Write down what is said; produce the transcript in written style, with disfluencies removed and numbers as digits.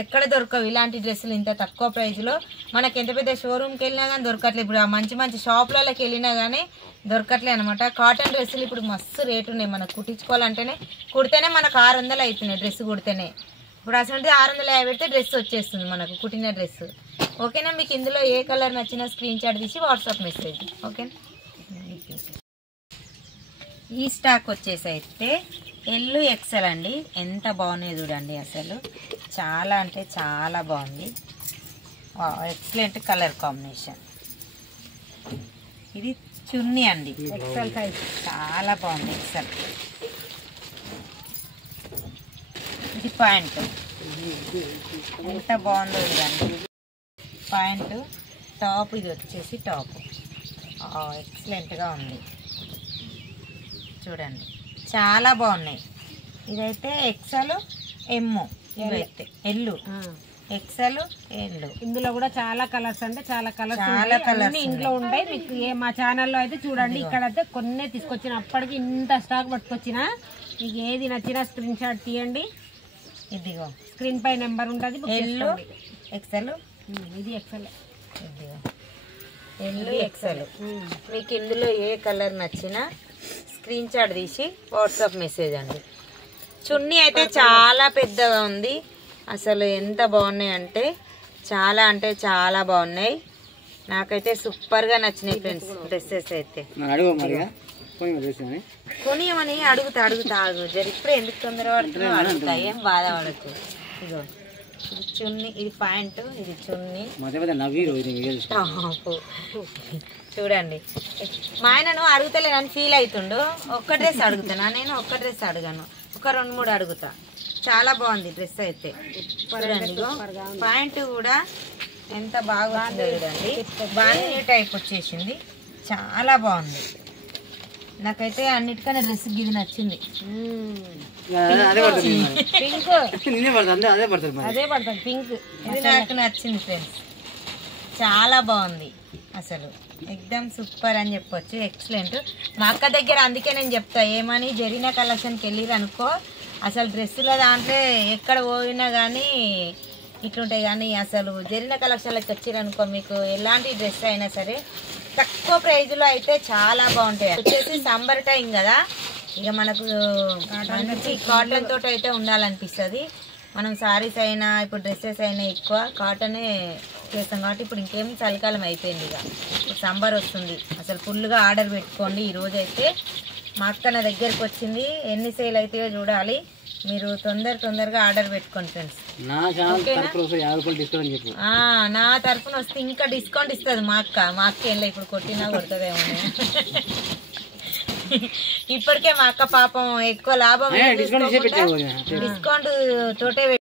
ఎక్కడ దొరకవు ఇలాంటి డ్రెస్సులు ఇంత తక్కువ ప్రైస్లో. మనకి ఎంత పెద్ద షోరూమ్కి వెళ్ళినా కానీ దొరకట్లేదు. ఇప్పుడు మంచి మంచి షాపులకి వెళ్ళినా కానీ దొరకట్లేదు అనమాట. కాటన్ డ్రెస్సులు ఇప్పుడు మస్తు రేటు ఉన్నాయి. మనకు కుట్టించుకోవాలంటేనే కుడితేనే మనకు 600 అవుతున్నాయి డ్రెస్ కుడితేనే. ఇప్పుడు అసలు 650 పెడితే డ్రెస్ వచ్చేస్తుంది మనకు కుట్టిన డ్రెస్. ఓకేనా? మీకు ఇందులో ఏ కలర్ నచ్చినా స్క్రీన్ షాట్ తీసి వాట్సాప్ మెసేజ్. ఓకేనా? ఈ స్టాక్ వచ్చేసి అయితే ఎల్ ఎక్సెల్ అండి. ఎంత బాగున్నాయి చూడండి, అసలు చాలా అంటే చాలా బాగుంది. Excellent colour combination. ఇది చున్నీ అండి, ఎక్సెల్ సైజ్ చాలా బాగుంది ఎక్సెల్. ఇది ప్యాంట్ ఎంత బాగుందో చూడండి. ప్యాంటు టాప్, ఇది వచ్చేసి టాప్ ఎక్సలెంట్గా ఉంది చూడండి, చాలా బాగున్నాయి. ఇదైతే ఎక్సెల్ ఎమ్, ఇవైతే ఎల్లు ఎక్సెల్ ఎల్లు. ఇందులో కూడా చాలా కలర్స్ అంటే చాలా కలర్స్ ఇంట్లో ఉంటాయి. మీకు మా ఛానల్లో అయితే చూడండి, ఇక్కడ అయితే కొన్ని తీసుకొచ్చిన అప్పటికి ఇంత స్టాక్ పట్టుకొచ్చినా మీకు ఏది నచ్చినా స్క్రీన్ షాట్ తీయండి. ఇదిగో స్క్రీన్ పై నెంబర్ ఉంటుంది. ఎల్లు ఎక్సెల్, ఇది ఎక్సెల్, ఇదిగో ఎల్లు ఎక్సెల్. మీకు ఇందులో ఏ కలర్ నచ్చినా స్క్రీన్ షాట్ తీసి వాట్సాప్ మెసేజ్ అండి. చున్నీ అయితే చాలా పెద్దగా ఉంది, అసలు ఎంత బాగున్నాయి అంటే చాలా బాగున్నాయి. నాకైతే సూపర్గా నచ్చినాయి ఫ్రెండ్స్ డ్రెస్సెస్ అయితే. కొనియమని అడుగుతా జరి ఇప్పుడే ఎందుకు తొందర పడుతున్నావు, అడుగుతా, ఏం బాధపడకు. ఇదిగో ఇది చున్నీ, ఇది ప్యాంట్, ఇది చున్నీ. చూడండి, మా ఆయనను అడుగుతలేనని ఫీల్ అవుతుండు. ఒక్క డ్రెస్ అడుగుతానా నేను? ఒక్క డ్రెస్ అడగాను, ఒక 2-3 అడుగుతా. చాలా బాగుంది డ్రెస్ అయితే. చూడండి, ప్యాంట్ కూడా ఎంత బాగా చూడండి, బాగా టైప్ వచ్చేసింది, చాలా బాగుంది. నాకైతే అన్నిటికన్నా డ్రెస్ గిది నచ్చింది. పింక్, అదే పడుతుంది పింక్, ఇది నాకు నచ్చింది ఫ్రెండ్స్, చాలా బాగుంది అసలు ఎక్దమ్ సూపర్ అని చెప్పొచ్చు, ఎక్సలెంట్. మా అక్క దగ్గర అందుకే నేను చెప్తా, ఏమని జరీనా కలెక్షన్కి వెళ్ళిరు అనుకో, అసలు డ్రెస్సుల దాంట్లో ఎక్కడ పోయినా కానీ ఇట్లుంటాయి. కానీ అసలు జరీనా కలెక్షన్లకు వచ్చిరనుకో, మీకు ఎలాంటి డ్రెస్ అయినా సరే తక్కువ ప్రైజ్లో అయితే చాలా బాగుంటాయి. వచ్చేసి సమ్మర్ టైం కదా, ఇక మనకు మంచి కాటన్ తోటి అయితే ఉండాలనిపిస్తుంది. మనం సారీస్ అయినా ఇప్పుడు డ్రెస్సెస్ అయినా ఎక్కువ కాటనే చేస్తాం కాబట్టి ఇప్పుడు ఇంకేం చలికాలం అయిపోయింది, ఇక సమ్మర్ వస్తుంది. అసలు ఫుల్గా ఆర్డర్ పెట్టుకోండి. ఈరోజు అయితే మా అక్క నా దగ్గరకు వచ్చింది, ఎన్ని సేల్ అవుతాయో చూడాలి. మీరు తొందరగా ఆర్డర్ పెట్టుకోండి ఫ్రెండ్స్. నా తరఫున వస్తే ఇంకా డిస్కౌంట్ ఇస్తుంది మా అక్క ఏం ఇప్పుడు కొట్టినా కొడుతుందేమో. ఇప్పటికే మా అక్క పాపం ఎక్కువ లాభం డిస్కౌంట్ తోటే